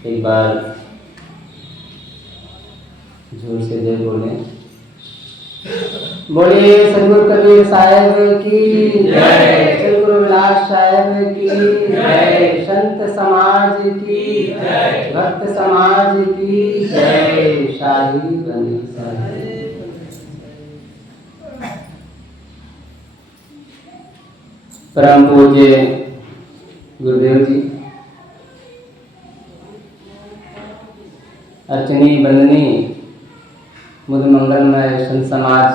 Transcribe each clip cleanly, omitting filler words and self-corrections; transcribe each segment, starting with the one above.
एक बार जोर से जय बोले। बोलिए सदगुरु कबीर साहब की जय, सदगुरु विलास साहब की जय, संत समाज की जय, भक्त समाज की जय, शाही बनी साहब। परम पूज्य गुरुदेव जी, अर्चनी बंदनी मुद मंगलमय संत समाज,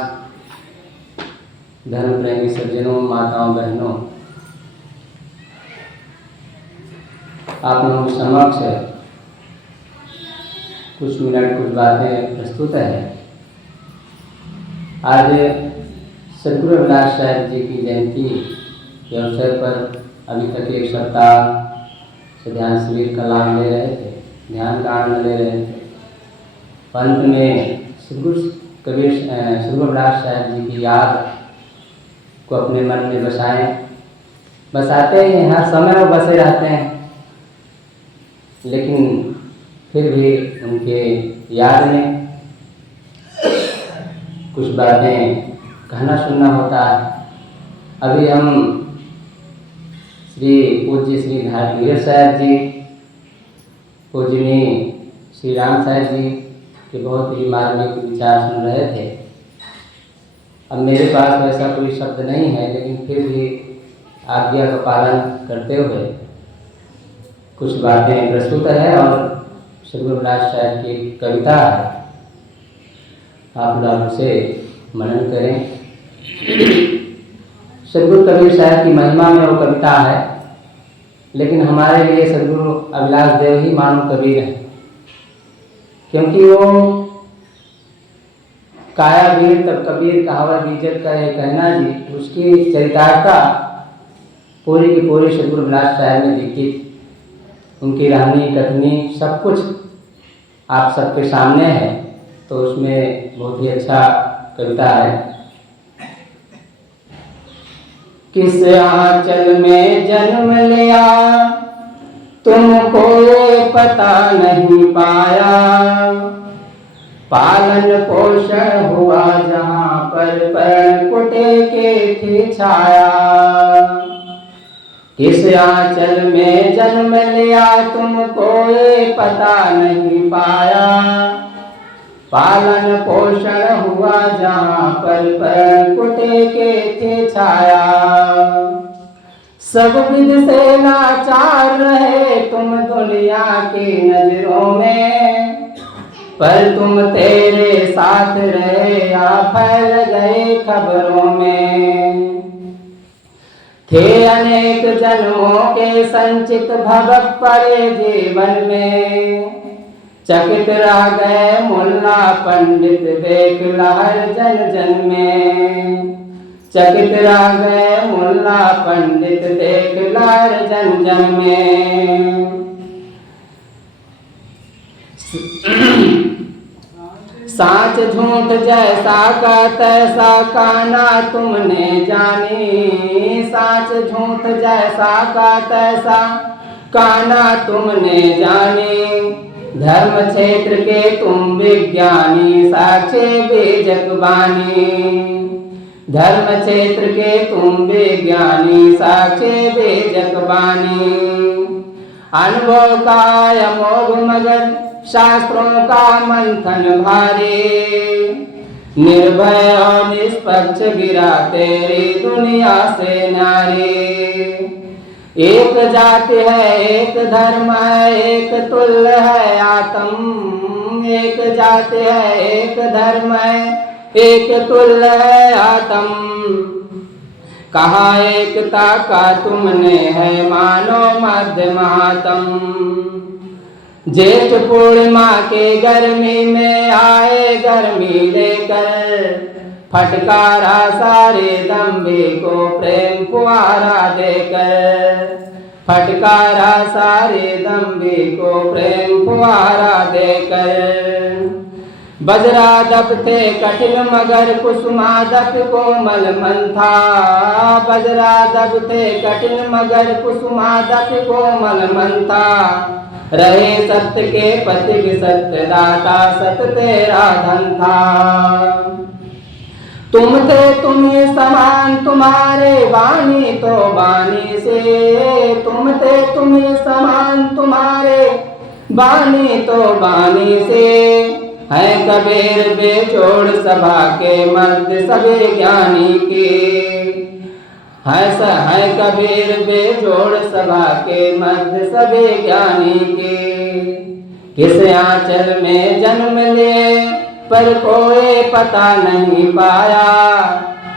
धर्म प्रेमी सज्जनों, माताओं, बहनों, आप लोगों के समक्ष कुछ मिनट कुछ बातें प्रस्तुत है। आज सदगुरु विलास साहब जी की जयंती के अवसर पर अभी तक एक सप्ताह से ध्यान शिविर का लाभ ले रहे थे, ध्यान का आनंद ले रहे थे। अंत में सदगुरु विलास साहब जी की याद को अपने मन में बसाते हैं। हर समय वो बसे रहते हैं, लेकिन फिर भी उनके याद में कुछ बातें कहना सुनना होता है। अभी हम श्री पूज्य श्री धारवीर साहब जी, पूजनीय श्री राम साहब जी के बहुत ही मार्मिक विचार सुन रहे थे। अब मेरे पास वैसा कोई शब्द नहीं है, लेकिन फिर भी आज्ञा का पालन करते हुए कुछ बातें प्रस्तुत है और सदगुरु विलास साहब की कविता है, आप लोग उसे मनन करें। सदगुरु कबीर साहब की महिमा में वो कविता है, लेकिन हमारे लिए सदगुरु अविलास देव ही मानो कबीर है, क्योंकि वो काया वीर तब कबीर कहावत बीजत का ये कहना जी, उसकी चरितार्था पूरी की पूरी सदगुरु विलास साहब में दिखती थी। उनकी रहनी कथनी सब कुछ आप सबके सामने है, तो उसमें बहुत ही अच्छा कविता है। किस आंचल में जन्म लिया तुमको ये पता नहीं पाया, पालन पोषण हुआ जहाँ पर कुटे के थी छाया। किस आंचल में जन्म लिया तुमको ये पता नहीं पाया, पालन पोषण हुआ जहाँ पर कुटे के थे छाया। सब विध से लाचार रहे तुम दुनिया की नजरों में, पर तुम तेरे साथ रहे या फैल गए खबरों में। थे अनेक जन्मों के संचित भगत पड़े जीवन में, चकित रह गए मुल्ला पंडित देख लहर जन जन में। चकित रह गए मुल्ला पंडित देख लहर जन जन में। साच झूठ जैसा का तैसा काना तुमने जानी, साच झूठ जैसा का तैसा काना तुमने जानी। धर्म क्षेत्र के तुम विज्ञानी साक्षी बीजक बानी, धर्म क्षेत्र के तुम विज्ञानी साक्षी बीजक बानी। अनुभव का अमोघ मगर शास्त्रों का मंथन भारी, निर्भय और निष्पक्ष गिरा तेरी दुनिया से नारी। एक जाति है एक धर्म है एक तुल्य है आत्म, एक जाति है एक धर्म है एक तुल्य है आत्म। कहा एकता का तुमने है मानो मध्य महात्म। जेठ पूर्णिमा के गर्मी में आए गर्मी लेकर, फटकारा सारे दम्भे को प्रेम फुआरा देकर। फटकारा सारे दम्भे को प्रेम फुआरा देकर। बजरा दबते कठिन मगर कुसुमादक कोमल मन था। बजरा दबते कठिन मगर कुसुमादक कोमल मन था। रहे सत्य के पथिक सत्य दाता सत तेरा धन था। तुम थे तुम्हें समान तुम्हारे बानी तो बानी से, तुम थे तुम्हें समान तुम्हारे बानी तो बानी से। है कबीर बेजोड़ सभा के मध्य सभी ज्ञानी के, है कबीर बेजोड़ सभा के मध्य सभी ज्ञानी के। किस आंचल में जन्म लिए पर कोई पता नहीं पाया,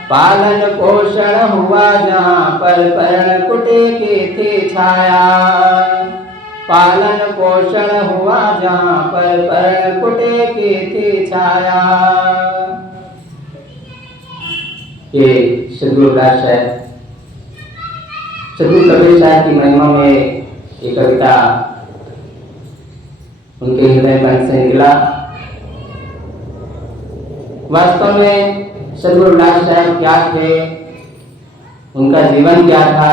पालन पोषण हुआ जहाँ पर पर्ण कुटी की थी छाया। पालन पोषण हुआ जहाँ पर पर्ण कुटी की थी छाया। ये सद्गुरु रविदास साहब, सद्गुरु कबीर साहब की महिमा में ये कविता उनके हृदय कंठ से निकला। वास्तव में सद्गुरु रविदास साहब क्या थे, उनका जीवन क्या था,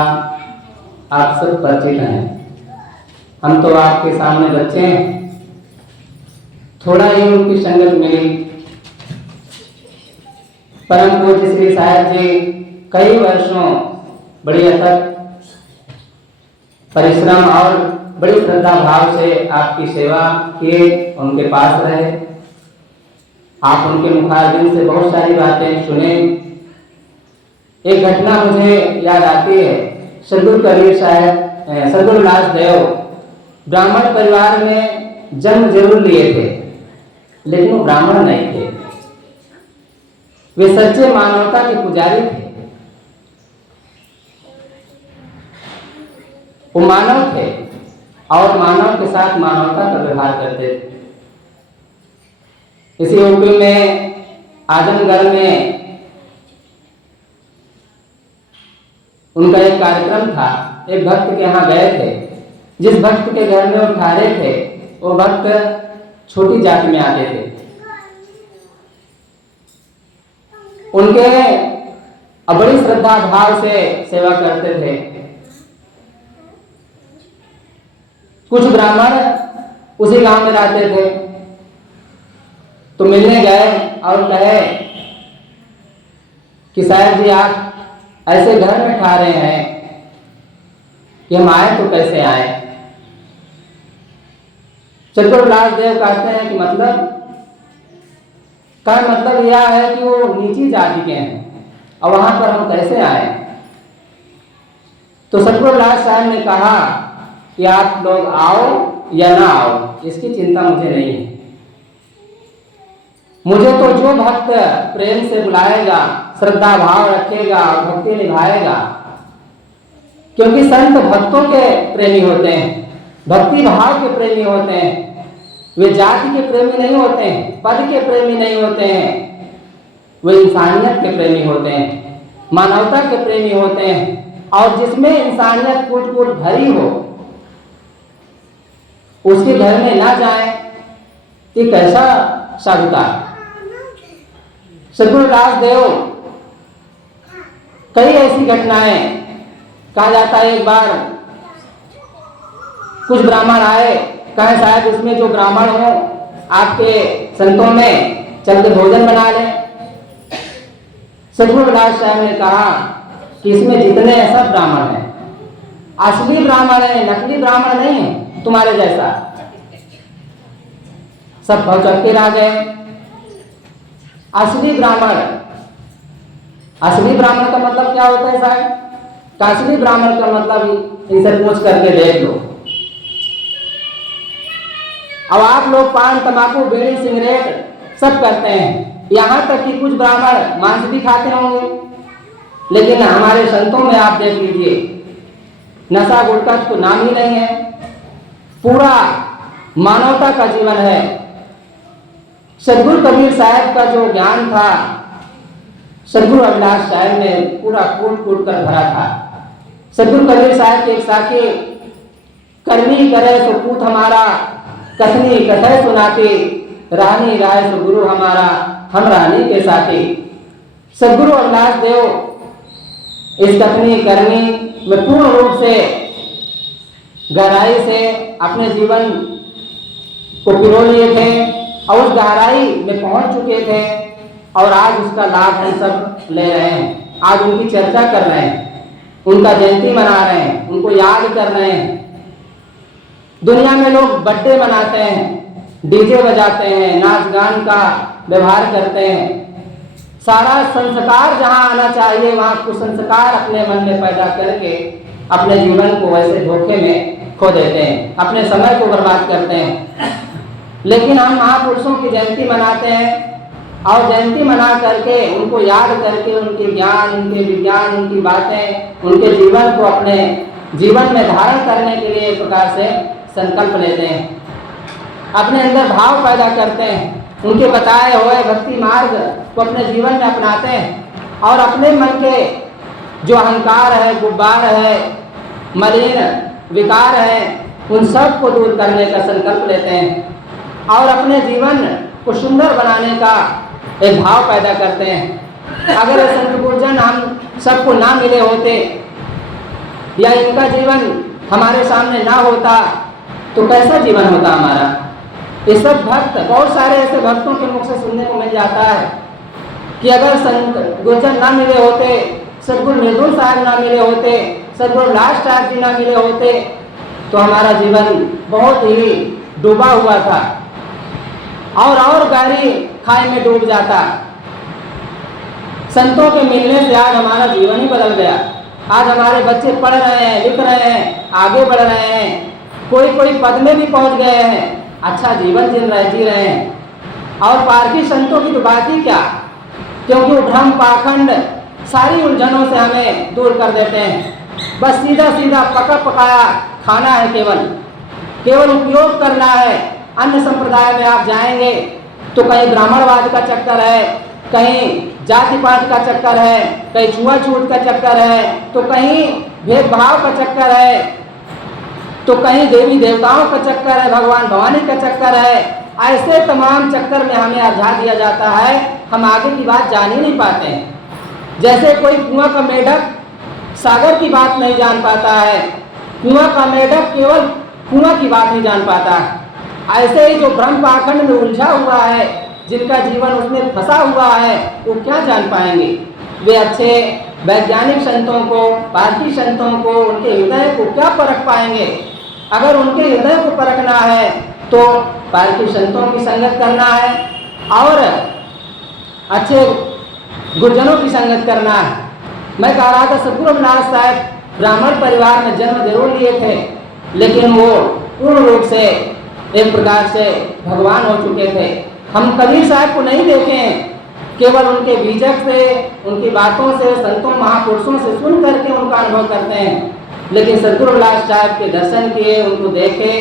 आप सब परिचित हैं। हम तो आपके सामने बच्चे हैं, थोड़ा ही उनकी संगत मिली। परम पूज्य श्री साहब जी कई वर्षों बड़ी अथक परिश्रम और बड़ी श्रद्धा भाव से आपकी सेवा किए, उनके पास रहे। आप उनके मुखारबिंद से बहुत सारी बातें सुने। एक घटना मुझे याद आती है। सद्गुरु कबीर साहब, सद्गुरु रविदास देव ब्राह्मण परिवार में जन्म जरूर लिए थे, लेकिन वो ब्राह्मण नहीं थे। वे सच्चे मानवता के पुजारी थे। वो मानव थे और मानव के साथ मानवता का व्यवहार करते थे। इसी यूपी में आजमगढ़ में उनका एक कार्यक्रम था। एक भक्त के यहाँ गए थे। जिस भक्त के घर में वो ठहरे थे, वो भक्त छोटी जाति में आते थे। उनके बड़ी श्रद्धा भाव से सेवा करते थे। कुछ ब्राह्मण उसी गांव में रहते थे, तो मिलने गए और कहे कि साहब जी आप ऐसे घर में ठहरे हैं कि हम आए तो कैसे आए। सद्गुरु रविदास देव कहते हैं कि मतलब यह है कि वो नीची जाति के हैं और वहां पर हम कैसे आए। तो सद्गुरु रविदास साहब ने कहा कि आप लोग आओ या ना आओ, इसकी चिंता मुझे नहीं है। मुझे तो जो भक्त प्रेम से बुलाएगा, श्रद्धा भाव रखेगा और भक्ति निभाएगा, क्योंकि संत भक्तों के प्रेमी होते हैं, भक्ति भाव के प्रेमी होते हैं। वे जाति के प्रेमी नहीं होते हैं, पद के प्रेमी नहीं होते हैं, वे इंसानियत के प्रेमी होते हैं, मानवता के प्रेमी होते हैं। और जिसमें इंसानियत कूट कूट भरी हो, उसके घर में ना जाए कि कैसा साधुता। सद्गुरु रविदास देव कई ऐसी घटनाएं, कहा जाता है एक बार कुछ ब्राह्मण आए, कहे साहब इसमें जो ब्राह्मण हो आपके संतों में चल के भोजन बना लें। सद्गुरु रविदास साहब ने कहा कि इसमें जितने सब ब्राह्मण हैं, असली ब्राह्मण है, नकली ब्राह्मण नहीं है तुम्हारे जैसा। सब भौचक्के रह गए। असली ब्राह्मण का मतलब क्या होता है साहब? असली ब्राह्मण का मतलब इनसे पूछ करके देख लो। अब आप लोग पान तंबाकू बीड़ी सिगरेट सब करते हैं, यहाँ तक कि कुछ ब्राह्मण मांस भी खाते होंगे, लेकिन हमारे संतों में आप देख लीजिए नशा गुटखा तो नाम ही नहीं है। पूरा मानवता का जीवन है। सद्गुरु कबीर साहब का जो ज्ञान था, सद्गुरु रविदास साहब ने पूरा कूट कूट कर भरा था। सद्गुरु कबीर साहब की एक साखी, करनी करे सो पूत हमारा, कथनी कथे सुनाती, रानी राय सो गुरु हमारा, हम रानी के साथी। सद्गुरु रविदास देव इस कथनी करनी में पूर्ण रूप से गहराई से अपने जीवन को पिरो लिए थे और उस गहराई में पहुंच चुके थे और आज उसका लाभ हम सब ले रहे हैं। आज उनकी चर्चा कर रहे हैं, उनका जयंती मना रहे हैं, उनको याद कर रहे हैं। दुनिया में लोग बर्थडे मनाते हैं, डीजे बजाते हैं, नाच गान का व्यवहार करते हैं। सारा संस्कार जहां आना चाहिए वहां कुसंस्कार अपने मन में पैदा करके अपने जीवन को वैसे धोखे में खो देते हैं, अपने समय को बर्बाद करते हैं। लेकिन हम महापुरुषों की जयंती मनाते हैं और जयंती मना करके उनको याद करके उनके ज्ञान, उनके विज्ञान, उनकी बातें, उनके जीवन को अपने जीवन में धारण करने के लिए एक प्रकार से संकल्प लेते हैं, अपने अंदर भाव पैदा करते हैं, उनके बताए हुए भक्ति मार्ग को अपने जीवन में अपनाते हैं और अपने मन के जो अहंकार है, गुब्बार है, मलिन विकार है, उन सब को दूर करने का संकल्प लेते हैं और अपने जीवन को सुंदर बनाने का एक भाव पैदा करते हैं। अगर ये संत गुरुजन हम सबको ना मिले होते या इनका जीवन हमारे सामने ना होता तो कैसा जीवन होता हमारा। ये सब भक्त, बहुत सारे ऐसे भक्तों के मुख से सुनने को मिल जाता है कि अगर संत गुरुजन ना मिले होते, सदगुरु निर्गुण साहब ना मिले होते, सदगुरु लाल साहब जी ना मिले होते तो हमारा जीवन बहुत ही डूबा हुआ था और गहरी खाई में डूब जाता। संतों के मिलने से आज हमारा जीवन ही बदल गया। आज हमारे बच्चे पढ़ रहे हैं, लिख रहे हैं, आगे बढ़ रहे हैं, कोई पद में भी पहुंच गए हैं, अच्छा जीवन जी रहे हैं। और पारकी संतों की तो बात ही क्या, क्योंकि वो भ्रम पाखंड सारी उलझनों से हमें दूर कर देते हैं। बस सीधा सीधा पका पकाया खाना है, केवल उपयोग करना है। अन्य संप्रदाय में आप जाएंगे तो कहीं ब्राह्मणवाद का चक्कर है, कहीं जाति पात का चक्कर है, कहीं छुआछूत का चक्कर है, तो कहीं भेदभाव का चक्कर है, तो कहीं देवी देवताओं का चक्कर है, भगवान भवानी का चक्कर है। ऐसे तमाम चक्कर में हमें अझा दिया जाता है, हम आगे की बात जान ही नहीं पाते हैं। जैसे कोई कुआं का मेढक सागर की बात नहीं जान पाता है, कुआं का मेढक केवल कुआं की बात नहीं जान पाता है। ऐसे ही जो ब्रह्म पाखंड में उलझा हुआ है, जिनका जीवन उसमें फंसा हुआ है, वो क्या जान पाएंगे। वे अच्छे वैज्ञानिक संतों को, पारसी संतों को, उनके हृदय को क्या परख पाएंगे। अगर उनके हृदय को परखना है तो पारसी संतों की संगत करना है और अच्छे गुरुजनों की संगत करना है। मैं कह रहा था सदगुरु रघुनाथ साहब ब्राह्मण परिवार में जन्म जरूर लिए थे, लेकिन वो पूर्ण रूप से एक प्रकार से भगवान हो चुके थे। हम कबीर साहब को नहीं देखे हैं, केवल उनके बीजक से, उनकी बातों से, संतों महापुरुषों से सुन करके उनका अनुभव करते हैं। लेकिन सदगुरु रघुनाथ साहब के दर्शन किए, उनको देखे,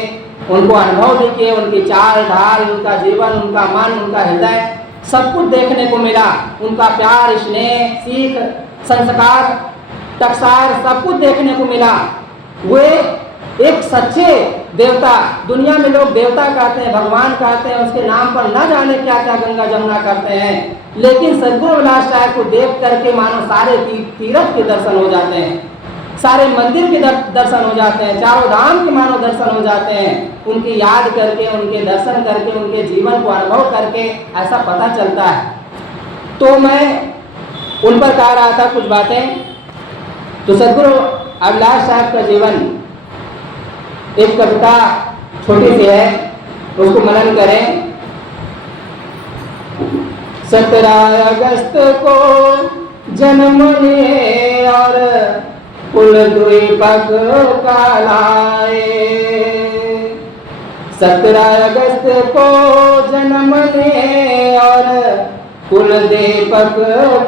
उनको अनुभव भी किए, उनकी चाल ढाल, उनका जीवन, उनका मन, उनका हृदय सब कुछ देखने को मिला। उनका प्यार, स्नेह, सीख, संस्कार, टकसार सब कुछ देखने को मिला। वे एक सच्चे देवता, दुनिया में लोग देवता कहते हैं, भगवान कहते हैं, उसके नाम पर ना जाने क्या क्या गंगा जमुना करते हैं, लेकिन सदगुरु रघुनाथ साहब को देख करके मानो सारे तीर्थ के दर्शन हो जाते हैं, सारे मंदिर के दर्शन हो जाते हैं, चारों धाम के मानो दर्शन हो जाते हैं। उनकी याद करके, उनके दर्शन करके, उनके जीवन को अनुभव करके ऐसा पता चलता है। तो मैं उन पर कह रहा था कुछ बातें। तो सदगुरु अभिलाष साहब का जीवन, एक कविता छोटी सी है, उसको मनन करें। 17 अगस्त को जन्म लिए और कुल द्वीपक कहलाए। 17 अगस्त को जन्म लिए और कुल दीपक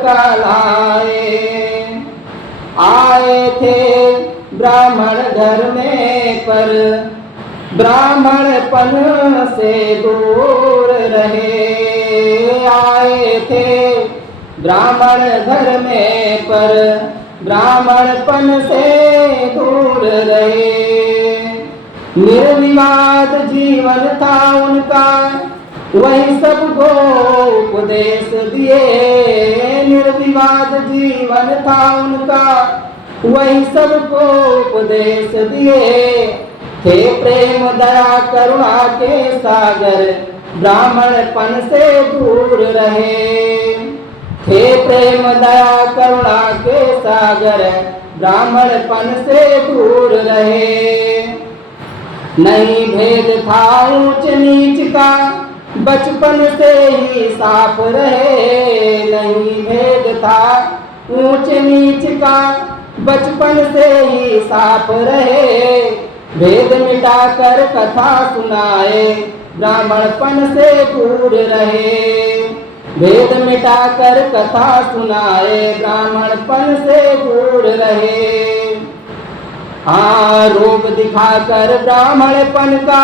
कहलाए। आए थे ब्राह्मण घर में पर ब्राह्मणपन से दूर रहे। आए थे ब्राह्मण घर में पर ब्राह्मणपन से दूर रहे। निर्विवाद जीवन था उनका, वही सबको उपदेश दिए। निर्विवाद जीवन था उनका, वही सबको उपदेश दिए। थे प्रेम दया करुणा के सागर, ब्राह्मणपन से दूर रहे। थे प्रेम दया करुणा के सागर, ब्राह्मणपन से दूर रहे। नहीं भेद था ऊंच नीच का, बचपन से ही साफ रहे। नहीं भेद था ऊंच नीच का, बचपन से ही साफ रहे। भेद मिटाकर कथा सुनाए, ब्राह्मणपन से दूर रहे। भेद मिटाकर कथा सुनाए, ब्राह्मणपन से दूर रहे। हाँ, रूप दिखाकर ब्राह्मणपन का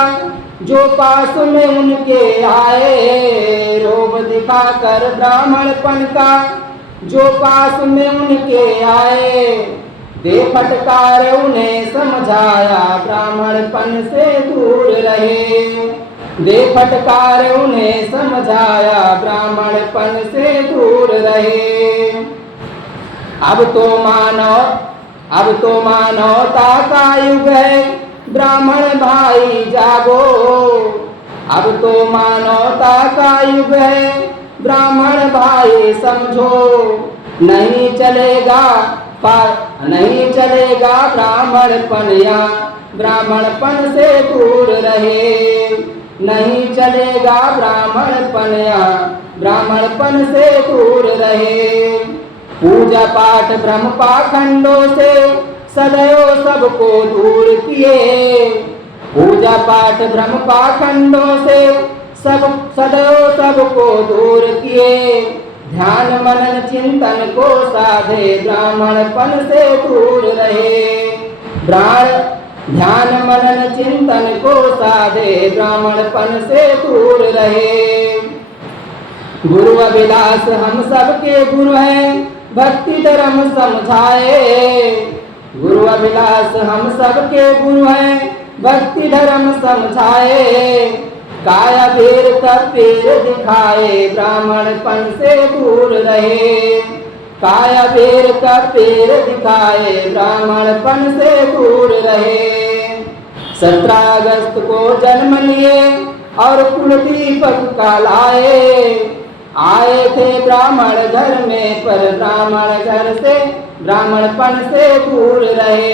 जो पास में उनके आए। रूप दिखाकर ब्राह्मणपन का जो पास में उनके आए। दे फटकार उन्हें समझाया, ब्राह्मणपन से दूर रहे। दे फटकार उन्हें समझाया, ब्राह्मणपन से दूर रहे। अब तो मानवता का युग है, ब्राह्मण भाई जागो। अब तो मानवता का युग है, ब्राह्मण भाई समझो। नहीं चलेगा ब्राह्मणपन यहाँ, ब्राह्मणपन से दूर रहे। नहीं चलेगा ब्राह्मणपन यहाँ, ब्राह्मणपन से दूर रहे। पूजा पाठ ब्रह्म पाखंडों से सदैव सबको दूर किए। पूजा पाठ ब्रह्म पाखंडों से सदैव सबको दूर किए। ध्यान मनन चिंतन को साधे, ब्राह्मणपन से दूर रहे। ध्यान मनन चिंतन को साधे, ब्राह्मणपन से दूर रहे। गुरु अभिलाष हम सबके गुरु हैं, भक्ति धर्म समझाए। गुरु अभिलाष हम सबके गुरु हैं, भक्ति धर्म समझाए। काया बेर कपीर दिखाए, ब्राह्मणपन से दूर रहे। काया बेर कपीर दिखाए, ब्राह्मणपन से दूर रहे। 17 अगस्त को जन्म लिए और कुल दीपक का लाए। आए थे ब्राह्मण घर में, पर ब्राह्मण घर से ब्राह्मणपन से दूर रहे।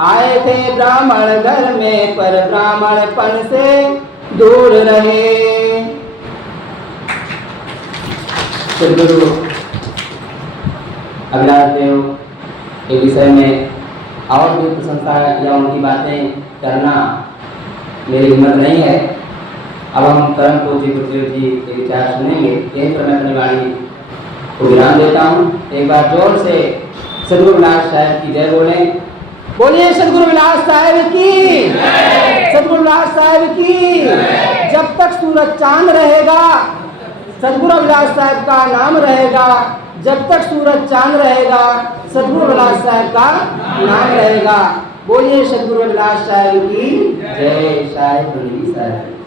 आए थे ब्राह्मण घर में, पर ब्राह्मणपन से दूर रहे। सद्गुरु अभिलाष देव के विषय में और भी प्रशंसा या उनकी बातें करना मेरी हिम्मत नहीं है। अब हम परम पूज्य गुरुदेव जी के विचार सुनेंगे। यहीं पर मैं अपनी वाणी को विराम देता हूँ। एक बार जोर से सद्गुरु विलास साहब की जय बोलें। बोलिए सद्गुरु विलास साहब की, सद्गुरु विलास साहब की। जब तक सूरज चांद रहेगा, सद्गुरु विलास साहब का नाम रहेगा। जब तक सूरज चांद रहेगा, सद्गुरु विलास साहब का नाम रहेगा। बोलिए सद्गुरु विलास साहब की जय। साहब